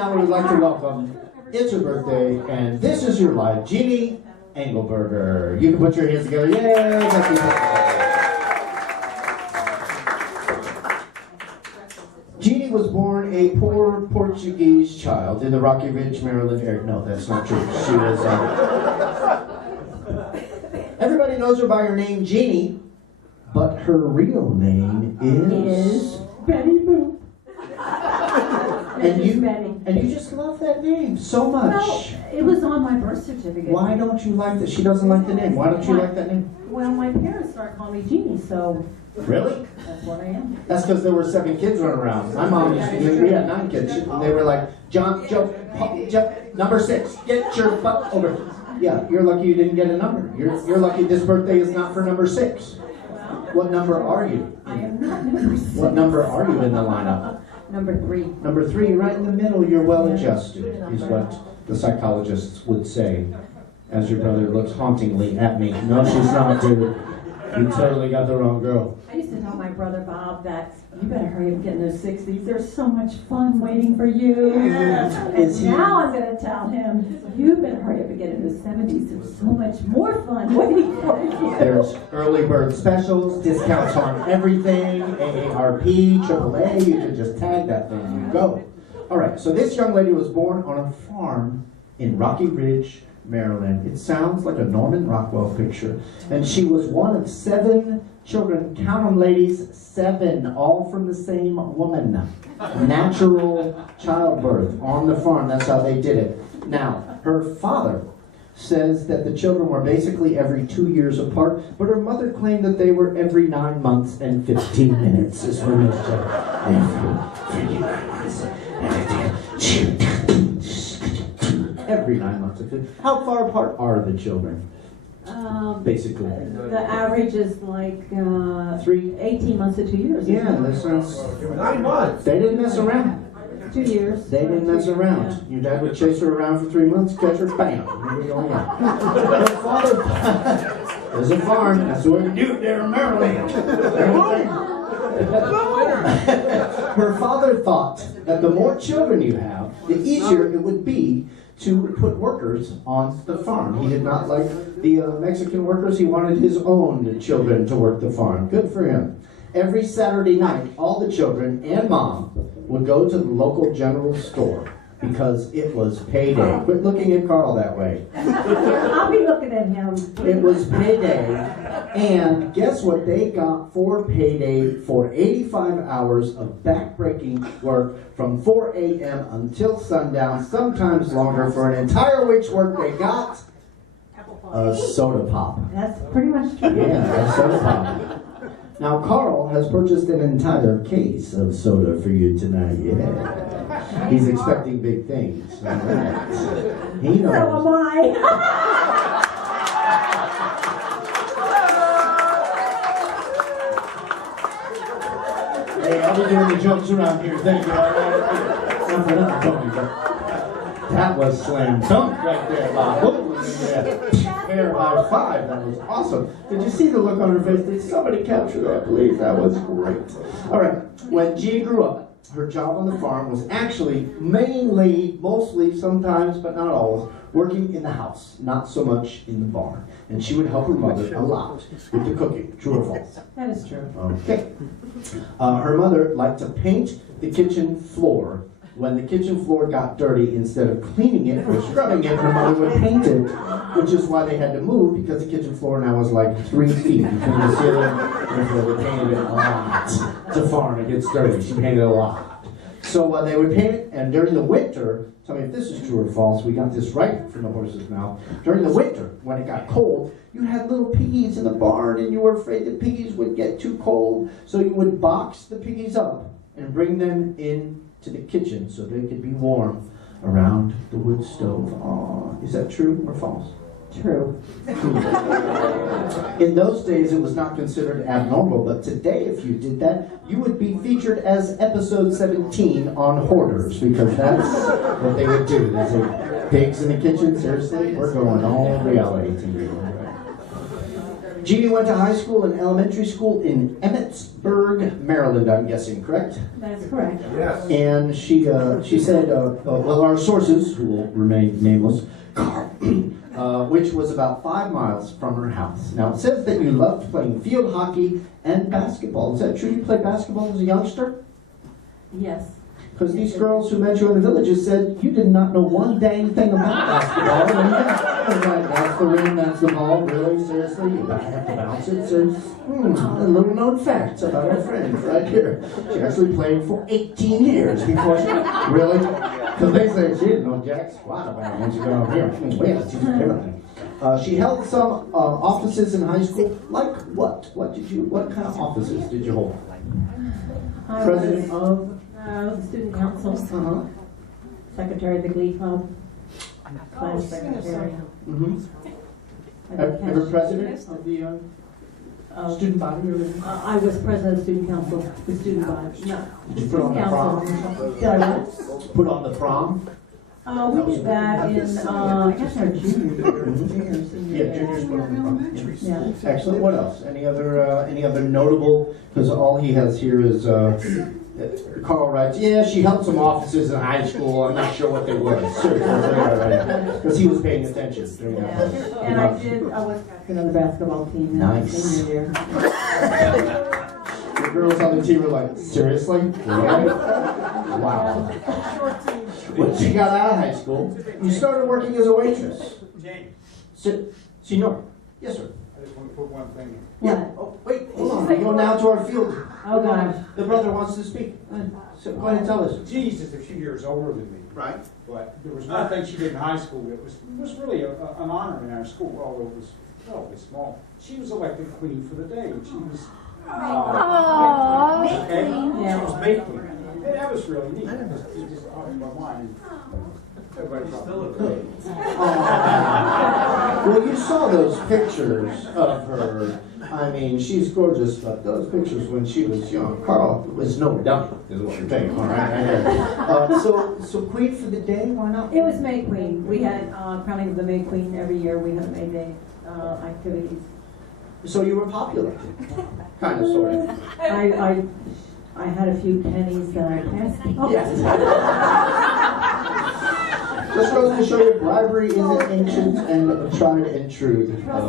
now we would like to welcome, it's her birthday, and this is your life, Jeanne Engelberger. You can put your hands together. Yay! Jeanne was born a poor Portuguese child in the Rocky Ridge, Maryland area. No, that's not true. She was. Everybody knows her by her name, Jeanne, but her real name is Betty Boop. And you just love that name so much. Well, it was on my birth certificate. Why don't you like that? She doesn't like the name. Why don't you like that name? Well, my parents started calling me Jeanne, so Really? that's what I am. That's because there were 7 kids running around. My mom used to, we had 9 kids. And they were like, John, Joe, number 6, get your butt over. Yeah, you're lucky you didn't get a number. You're lucky this birthday is not for number 6. What number are you? I am not number 6. What number are you in the lineup? Number 3. Number 3, right in the middle, you're well adjusted, is what the psychologists would say. As your brother looks hauntingly at me. No, she's not, dude. You totally got the wrong girl. I used to tell my brother Bob that you better hurry up and get in those 60s. There's so much fun waiting for you. And now I'm going to tell him, you better hurry up and get in the 70s. There's so much more fun waiting for you. There's early bird specials, discounts on everything, AARP, AAA. You can just tag that thing and you go. All right, so this young lady was born on a farm in Rocky Ridge, Maryland. It sounds like a Norman Rockwell picture. And she was one of 7 children. Count them, ladies. 7, all from the same woman. Natural childbirth on the farm. That's how they did it. Now, her father says that the children were basically every 2 years apart, but her mother claimed that they were every 9 months and 15 minutes. Is when they said every 9 months and 15 every 9 months. How far apart are the children? Basically. The average is like 18 months to 2 years. Yeah, that sounds. 9 months. They didn't mess around. 2 years. They didn't mess around. Yeah. Your dad would chase her around for 3 months, catch her, bam. Her father. There's a farm. That's what we do there in Maryland. Her father thought that the more children you have, the easier it would be to put workers on the farm. He did not like the Mexican workers. He wanted his own children to work the farm. Good for him. Every Saturday night, all the children and mom would go to the local general store because it was payday. Quit looking at Carl that way. I'll be looking at him. It was payday, and guess what they got for payday for 85 hours of back-breaking work from 4 a.m. until sundown, sometimes longer. For an entire week's work, they got a soda pop. That's pretty much true. Yeah, a soda pop. Now, Carl has purchased an entire case of soda for you tonight. Yeah. He's expecting big things. All right. He knows. So am I. Hey, I'll be doing the jokes around here. Thank you. Not for nothing, Tony, but that was slam dunk right there, Bob. Yeah. Fair high five. That was awesome. Did you see the look on her face? Did somebody capture that, please? That was great. All right. When Jeanne grew up, her job on the farm was actually mainly, mostly, sometimes, but not always, working in the house, not so much in the barn. And she would help her mother a lot with the cooking. True or false? That is true. Okay. Her mother liked to paint the kitchen floor. When the kitchen floor got dirty, instead of cleaning it or scrubbing it, her mother would paint it, which is why they had to move, because the kitchen floor now was like 3 feet between the ceiling and the floor. They painted it a lot. It's a farm, it gets dirty. She painted it a lot. So they would paint it, and during the winter, tell me if this is true or false, we got this right from the horse's mouth. During the winter, when it got cold, you had little piggies in the barn, and you were afraid the piggies would get too cold, so you would box the piggies up and bring them in to the kitchen so they could be warm around the wood stove. Aww. Is that true or false? True. In those days, it was not considered abnormal, but today, if you did that, you would be featured as episode 17 on Hoarders, because that's what they would do. They say, pigs in the kitchen? Seriously? We're going all reality TV. Jeanne went to high school and elementary school in Emmitsburg, Maryland, I'm guessing, correct? That's correct. Yes. And she said, well, our sources, who will remain nameless, which was about 5 miles from her house. Now, it says that you loved playing field hockey and basketball. Is that true? You played basketball as a youngster? Yes. Because these girls who met you in the villages said you did not know one dang thing about basketball. And I was like, that's the rim, that's the ball. Really? Seriously? You have to bounce it? So, a little known facts about our friend right here. She actually played for 18 years before she... Really? Because they say she didn't know jack squat about it when she got over here. Well, she's everything. She held some offices in high school. Like what? What kind of offices did you hold? President of... I was a student council, secretary of the Glee Club, class secretary. Ever president of the student body? I was president of student council, the student body. No. Did you put on the prom? Did I what? Put on the prom? We did that in, I guess our junior year. Yeah, juniors put on the prom. Yeah. Excellent. What else? Any other notable? Because all he has here is. Carl writes, yeah, she held some offices in high school. I'm not sure what they were. Because he was paying attention during that. And I was captain of the basketball team. Nice. Senior year. The girls on the team were like, seriously? Really? Wow. When she got out of high school, you started working as a waitress. Jeanne, Senor. Yes, sir. I just want to put one thing in. Yeah. Oh, wait, hold on. We go now to our field. Oh, gosh. The brother wants to speak. So go ahead and tell us. Jeanne's just a few years older than me. Right. But there was one thing she did in high school that was really an honor in our school, although it was relatively small. She was elected queen for the day. She was okay? Yeah. She was May Queen. And that was really neat. It just opened my mind. Everybody thought, Well, you saw those pictures of her. I mean, she's gorgeous, but those pictures when she was young, Carl was no dummy, is what you're saying, all right? So Queen for the day, why not? It was May Queen. We had crowning of the May Queen every year. We had May Day activities. So you were popular, kind of, sort of. I had a few pennies that I passed out. Yes. Just goes to show you bribery is an ancient and tried and true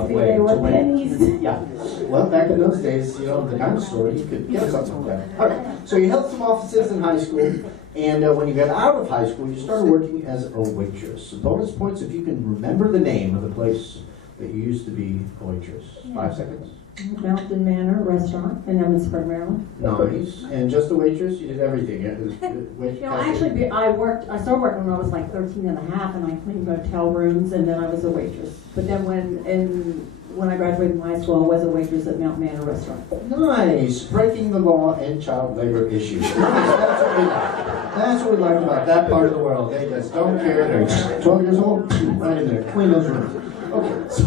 way They to were win. pennies. Yeah. Well, back in those days, you know, the dime store, you could get something like that. All right. So you held some offices in high school, and when you got out of high school, you started working as a waitress. Bonus points if you can remember the name of the place that you used to be a waitress. 5 seconds. Mountain Manor Restaurant in Emmitsburg, Maryland. Nice. And just a waitress? You did everything. Actually, I started working when I was like 13 and a half, and I cleaned hotel rooms, and then I was a waitress. But then when I graduated from high school, I was a waitress at Mountain Manor Restaurant. Nice. Breaking the law and child labor issues. Nice. That's what we like. That's what we like about that part of the world. They just don't care. They're 12 years old. Right in there. Clean those rooms. Okay. So,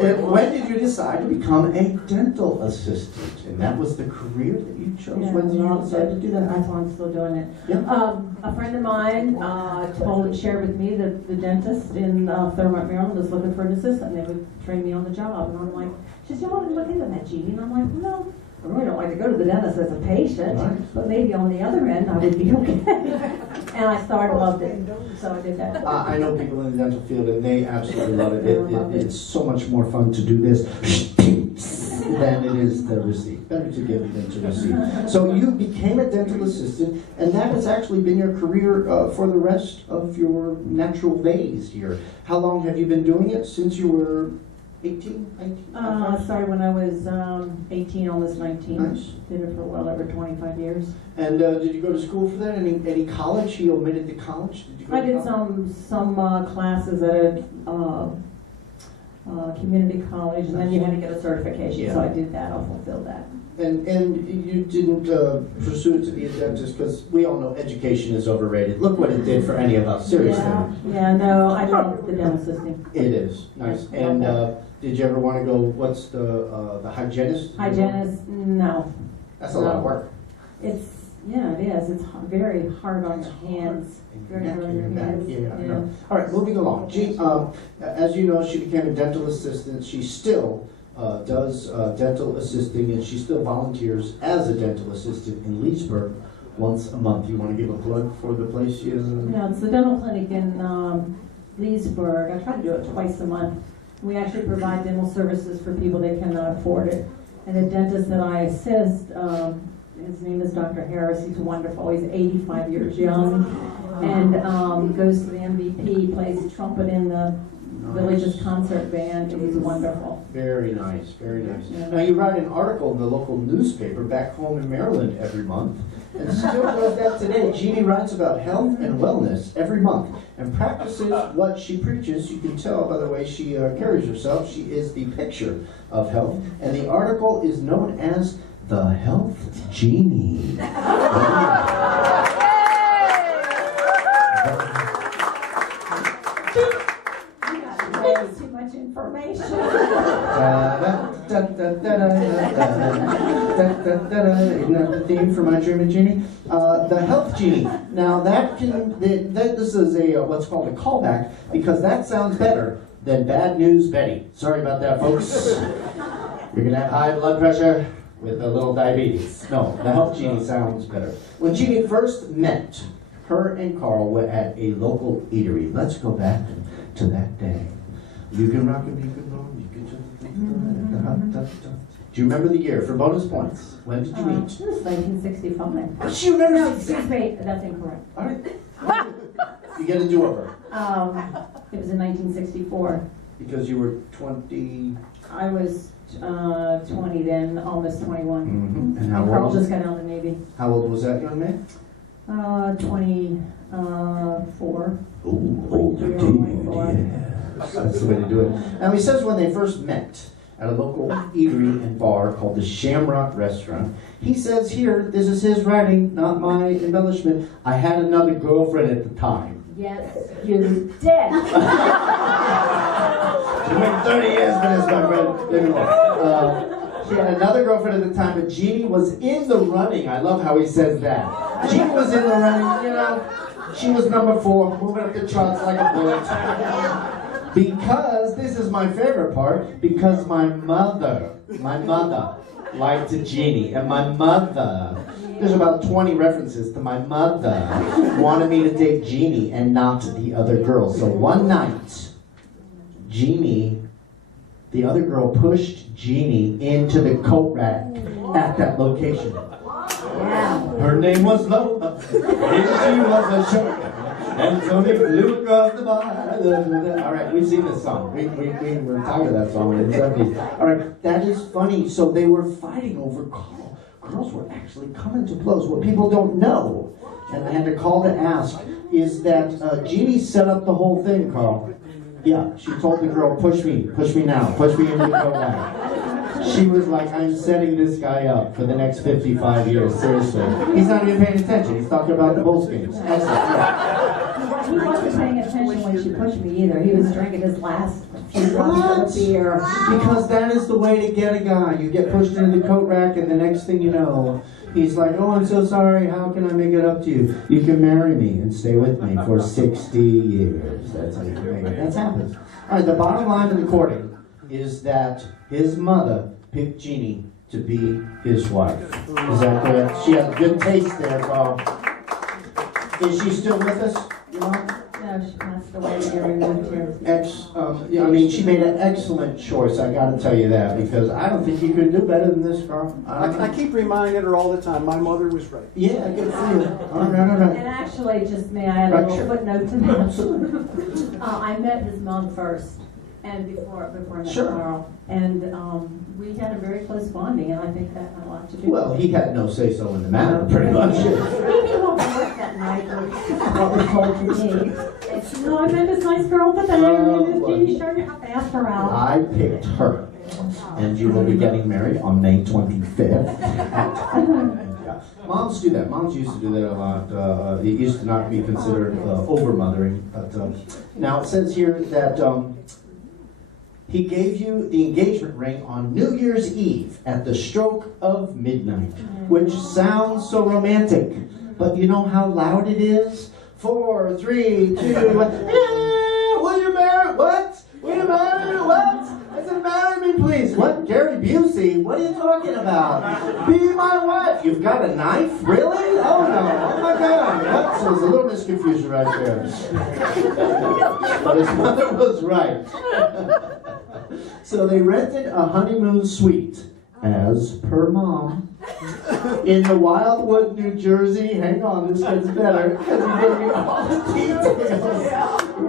when did you decide to become a dental assistant? And that was the career that you chose? Yeah, When did you decide to do that? That's why I'm still doing it. Yeah. A friend of mine shared with me that the dentist in Thurmont, Maryland was looking for an assistant. They would train me on the job. And I'm like, she said, you want to look into that, Jeanne? And I'm like, no, I really don't like to go to the dentist as a patient, Right. but maybe on the other end I would be okay. And I started, loved it, so I did that. I know people in the dental field and they absolutely love it. It's so much more fun to do this than it is to receive. Better to give than to receive. So you became a dental assistant, and that has actually been your career for the rest of your natural days here. How long have you been doing it? Since you were 18? 19? I started when I was 18, almost 19. Nice. Did it for well over 25 years. And did you go to school for that? Any college? You omitted the college? Did you go I to did college? some classes at a community college, and then you had to get a certification, Yeah. so I did that. I fulfilled that. And you didn't pursue it to be a dentist because we all know education is overrated. Look what it did for any of us, seriously. Yeah, no, I love the dental system. It is, nice. And did you ever want to go, what's the hygienist? Hygienist, no. That's a lot of work. It is. It's very hard on your hands. Very hard on your hands. Yeah, I know. All right, moving along. Jeanne, as you know, she became a dental assistant. She still does dental assisting, and she still volunteers as a dental assistant in Leesburg once a month. You want to give a plug for the place she is in? Yeah, it's the dental clinic in Leesburg. I try to do it twice a month. We actually provide dental services for people that cannot afford it. And the dentist that I assist, his name is Dr. Harris. He's wonderful. He's 85 years young, and goes to the MVP, plays trumpet in the village's concert band, and he's wonderful. Very nice, very nice. Yeah. Now you write an article in the local newspaper back home in Maryland every month, and still does that today. Jeanne writes about health and wellness every month and practices what she preaches. You can tell by the way she carries herself. She is the picture of health, and the article is known as The Health Jeanne. That's too much information. Isn't that the theme for my German Jeanne? The Health Jeanne. Now this is a what's called a callback, because that sounds better than Bad News Betty. Sorry about that, folks. You're gonna have high blood pressure with a little diabetes. No, the Health Jeanne sounds better. When Jeanne first met, her and Carl were at a local eatery. Let's go back to that day. You can rock and you can roll, you can just... Do you remember the year for bonus points? When did you meet? It was 1965. Oh, she remembers. No, excuse me, that's incorrect. All right. You get a do-over. It was in 1964. Because you were 20... I was 20 then, almost 21. Mm-hmm. And how Carl old? just got out of the Navy. How old was that young man? 24. Ooh, older dude, yeah. That's the way to do it. Now he says when they first met at a local eatery and bar called the Shamrock Restaurant, he says here, this is his writing, not my embellishment, I had another girlfriend at the time. Yes, you did. She went 30 years for this, my friend. Maybe more. She had another girlfriend at the time, but Jeanne was in the running. I love how he says that. Jeanne was in the running, you know. She was number 4, moving up the charts like a bullet. Because, this is my favorite part, because my mother liked Jeanne, and my mother, there's about 20 references to my mother, wanted me to date Jeanne and not the other girl. So one night, Jeanne, the other girl pushed Jeanne into the coat rack at that location. Her name was Lola, and she was a shark, and Tony flew across the bar. All right, we've seen this song. We were tired of that song in the 70s. All right, that is funny. So they were fighting over Carl. Girls were actually coming to blows. What people don't know, and I had to call to ask, is that Jeanne set up the whole thing, Carl. Yeah, she told the girl, push me now, push me into the coat rack. She was like, I'm setting this guy up for the next 55 years, seriously. He's not even paying attention, he's talking about the Bulls games. He wasn't paying attention when she pushed me either. He was drinking his last few drops of beer. Because that is the way to get a guy. You get pushed into the coat rack and the next thing you know, he's like, oh, I'm so sorry, how can I make it up to you? You can marry me and stay with me for 60 years. That's how you can make it. That's happened. All right, the bottom line of the recording is that his mother picked Jeanne to be his wife. Is that correct? She has good taste there, Carl. Is she still with us? You know? No, she passed away when we moved here. Yeah, I mean, she made an excellent choice, I gotta tell you that, because I don't think you could do better than this, Carl. I keep reminding her all the time, my mother was right. Yeah, good for you. All right. And actually, just may I add a little footnote to that? I met his mom first, and before I met Sure. Carl, and we had a very close bonding, and I think that had a lot to do. Well, he had no say-so in the matter, pretty much. He came home from work that night with what was told to me. No, I met this nice girl today, her name is Jeanne. Sure, you have to ask her out. I picked her, and you will be getting married on May 25th. Yeah. Moms do that. Moms used to do that a lot. It used to not be considered over-mothering. But now it says here that he gave you the engagement ring on New Year's Eve at the stroke of midnight, which sounds so romantic. But you know how loud it is? 4, 3, 2, 1. Yeah, will you marry? What? Will you marry? What? I said, marry me, please. What? Lucy, what are you talking about? Be my wife. You've got a knife? Really? Oh no. Oh my God. What? So there's a little misconfusion right there. But his mother was right. So they rented a honeymoon suite, as per mom, in the Wildwood, New Jersey. Hang on, this gets better because he gave me all the details.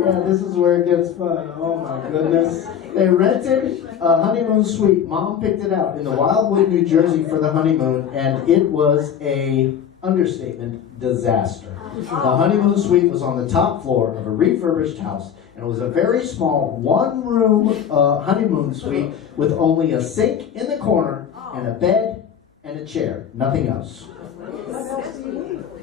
Yeah, this is where it gets fun. Oh my goodness. They rented a honeymoon suite. Mom picked it out in the Wildwood, New Jersey for the honeymoon, and it was a understatement disaster. The honeymoon suite was on the top floor of a refurbished house, and it was a very small one-room honeymoon suite with only a sink in the corner and a bed and a chair, nothing else.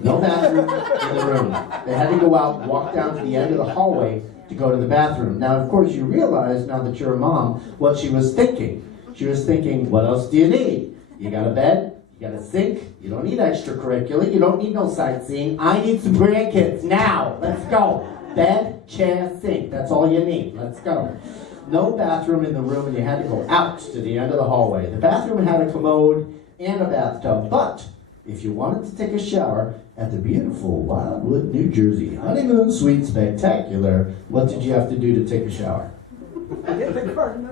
No bathroom in the room. They had to go out and walk down to the end of the hallway to go to the bathroom. Now, of course, you realize, now that you're a mom, what she was thinking. She was thinking, what else do you need? You got a bed, you got a sink, you don't need extracurricular, you don't need no sightseeing. I need some grandkids now. Let's go. Bed, chair, sink. That's all you need. Let's go. No bathroom in the room, and you had to go out to the end of the hallway. The bathroom had a commode and a bathtub, but if you wanted to take a shower at the beautiful Wildwood, New Jersey honeymoon suite spectacular, what did you have to do to take a shower? You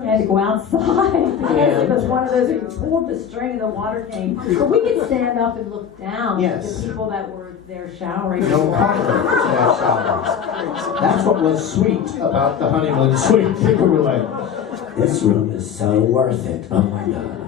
had to go outside because it was one of those, you pulled the string and the water came. But we could stand up and look down at Yes. the people that were there showering. No comfort to that shower. That's what was sweet about the honeymoon suite. People were like, this room is so worth it. Oh my God.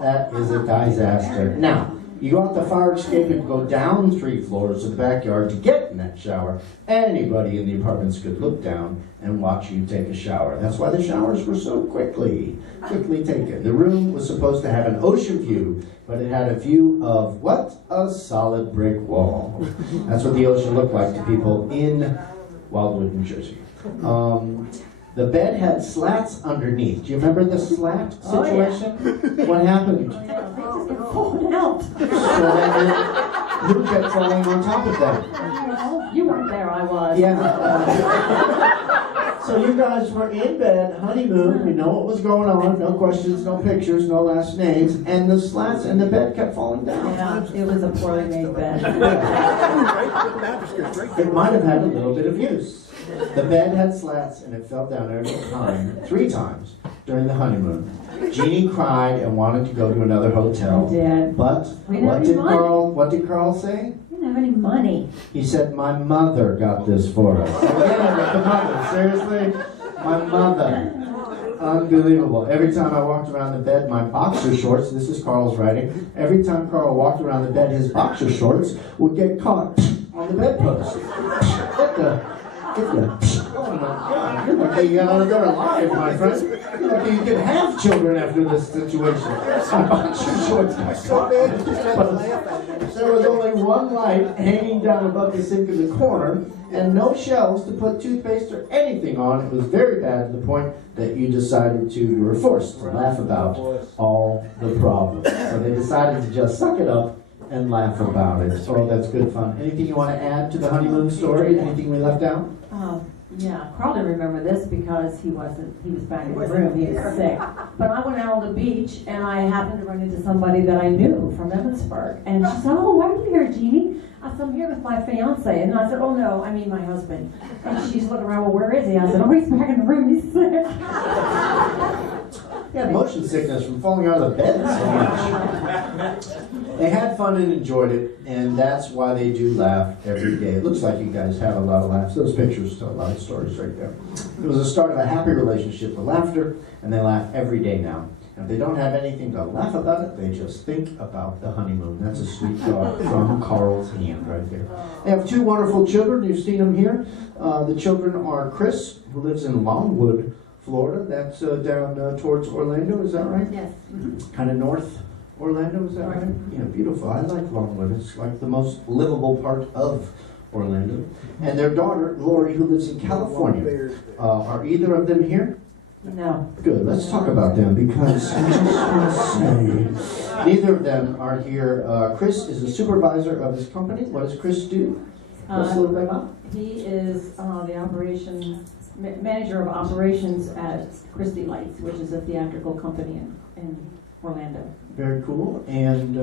That is a disaster. Now, you go out the fire escape and go down 3 floors to the backyard to get in that shower. Anybody in the apartments could look down and watch you take a shower. That's why the showers were so quickly taken. The room was supposed to have an ocean view, but it had a view of what? A solid brick wall. That's what the ocean looked like to people in Wildwood, New Jersey. The bed had slats underneath. Do you remember the slat situation? Oh, yeah. What happened? They just get falling out. So then who kept falling on top of them? You weren't there, I was. Yeah. So you guys were in bed, honeymoon, we know what was going on, no questions, no pictures, no last names, and the slats and the bed kept falling down. Yeah, it was a poorly made bed. It might have had a little bit of use. The bed had slats and it fell down every time, 3 times during the honeymoon. Jeanne cried and wanted to go to another hotel. I did. But what did Carl say? We didn't have any money. He said, my mother got this for us. Again, with the mother, seriously? My mother. Unbelievable. Every time I walked around the bed, my boxer shorts, this is Carl's writing, every time Carl walked around the bed, his boxer shorts would get caught on the bedpost. Oh my God, you're lucky you got out of there alive, my friend. You're lucky you can have children after this situation. My boxer shorts got caught on the bedpost. There was only one light hanging down above the sink in the corner, and no shelves to put toothpaste or anything on. It was very bad to the point that you were forced to laugh about all the problems. So they decided to just suck it up and laugh about it. So that's good fun. Anything you want to add to the honeymoon story? Anything we left out? Yeah, Carl didn't remember this because he was back in the room, he was sick. But I went out on the beach and I happened to run into somebody that I knew from Evansburg. And she said, oh, why are you here, Jeanne? I said, I'm here with my fiance. And I said, oh no, I mean my husband. And she's looking around, well, where is he? I said, oh, he's back in the room, he's sick. He had motion sickness from falling out of the bed so much. They had fun and enjoyed it, and that's why they do laugh every day. It looks like you guys have a lot of laughs. Those pictures tell a lot of stories right there. It was the start of a happy relationship with laughter, and they laugh every day now. And if they don't have anything to laugh about it, they just think about the honeymoon. That's a sweet thought from Carl's hand right there. They have 2 wonderful children. You've seen them here. The children are Chris, who lives in Longwood, Florida. That's down towards Orlando, is that right? Yes. Kind of north Orlando, is that right? Yeah, beautiful. I like Longwood. It's like the most livable part of Orlando. And their daughter, Lori, who lives in California. Are either of them here? No. Good. Let's talk about them because I just want to say neither of them are here. Chris is a supervisor of his company. What does Chris do? What's a little bit about? He is the operation manager of operations at Christie Lights, which is a theatrical company in Orlando. Very cool. And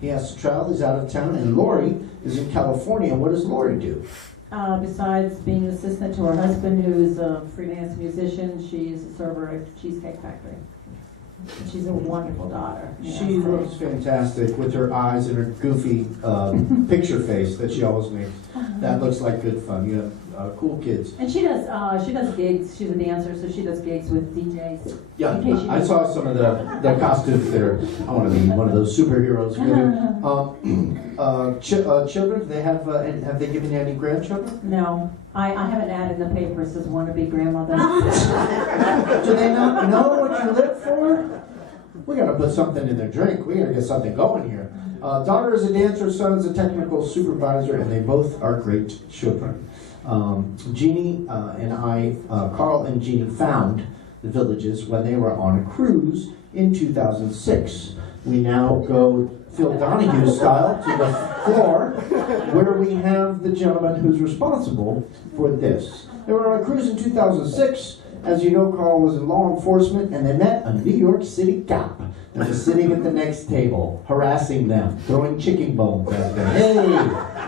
he has to travel. He's out of town. And Lori is in California. What does Lori do? Besides being an assistant to her husband, who's a freelance musician, she's a server at Cheesecake Factory. She's a wonderful daughter. She looks fantastic with her eyes and her goofy picture face that she always makes. That looks like good fun. You have cool kids. And she does gigs. She's a dancer, so she does gigs with DJs. Yeah, I saw some of the costumes there. I want to be one of those superheroes. Children, they have they given you any grandchildren? No, I have an ad in the paper that says wannabe grandmother. Do they not know what you live for? We gotta put something in their drink. We gotta get something going here. Daughter is a dancer, son is a technical supervisor, and they both are great children. Jeanne and I, Carl and Jeanne found the Villages when they were on a cruise in 2006. We now go Phil Donahue style to the floor where we have the gentleman who's responsible for this. They were on a cruise in 2006. As you know, Carl was in law enforcement, and they met a New York City cop that was sitting at the next table, harassing them, throwing chicken bones at them. Hey,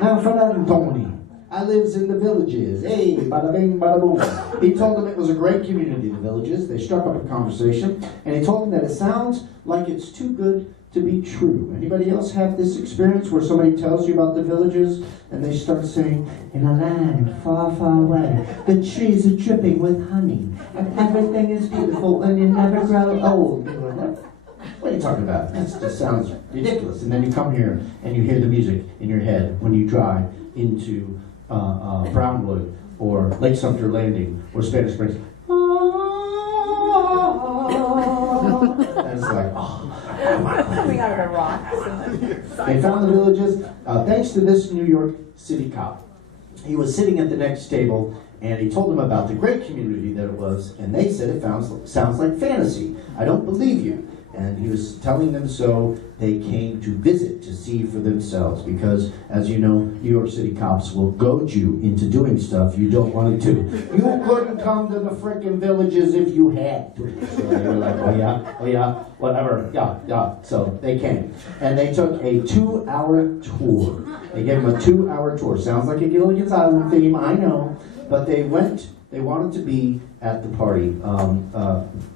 I'm from Tony. I lives in the Villages. Hey, bada bing, bada boom. He told them it was a great community, the Villages. They struck up a conversation, and he told them that it sounds like it's too good to be true. Anybody else have this experience where somebody tells you about the Villages, and they start saying, in a land far, far away, the trees are dripping with honey, and everything is beautiful, and you never grow old. You're like, what are you talking about? That just sounds ridiculous. And then you come here, and you hear the music in your head when you drive into Brownwood, or Lake Sumter Landing, or Spanish Springs. And it's like, oh. Coming out of the rocks. They found the Villages thanks to this New York City cop. He was sitting at the next table, and he told them about the great community that it was, and they said it sounds like fantasy. I don't believe you. And he was telling them so. They came to visit to see for themselves because, as you know, New York City cops will goad you into doing stuff you don't want to do. You couldn't come to the frickin' Villages if you had to. So they were like, oh yeah, whatever, yeah. So they came. And they took a 2-hour tour. They gave them a 2-hour tour. Sounds like a Gilligan's Island theme, I know. But they wanted to be at the party.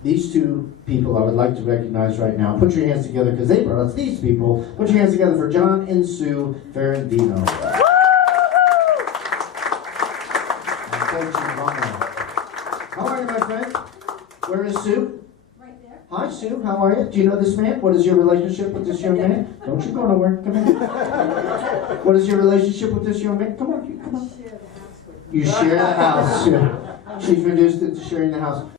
These two people I would like to recognize right now. Put your hands together because they brought us these people. Put your hands together for John and Sue Ferrandino. How are you, my friend? Where is Sue? Right there. Hi, Sue. How are you? Do you know this man? What is your relationship with this young man? Don't you go nowhere. Come here. What is your relationship with this young man? Come on. You share the house. She's reduced it to sharing the house.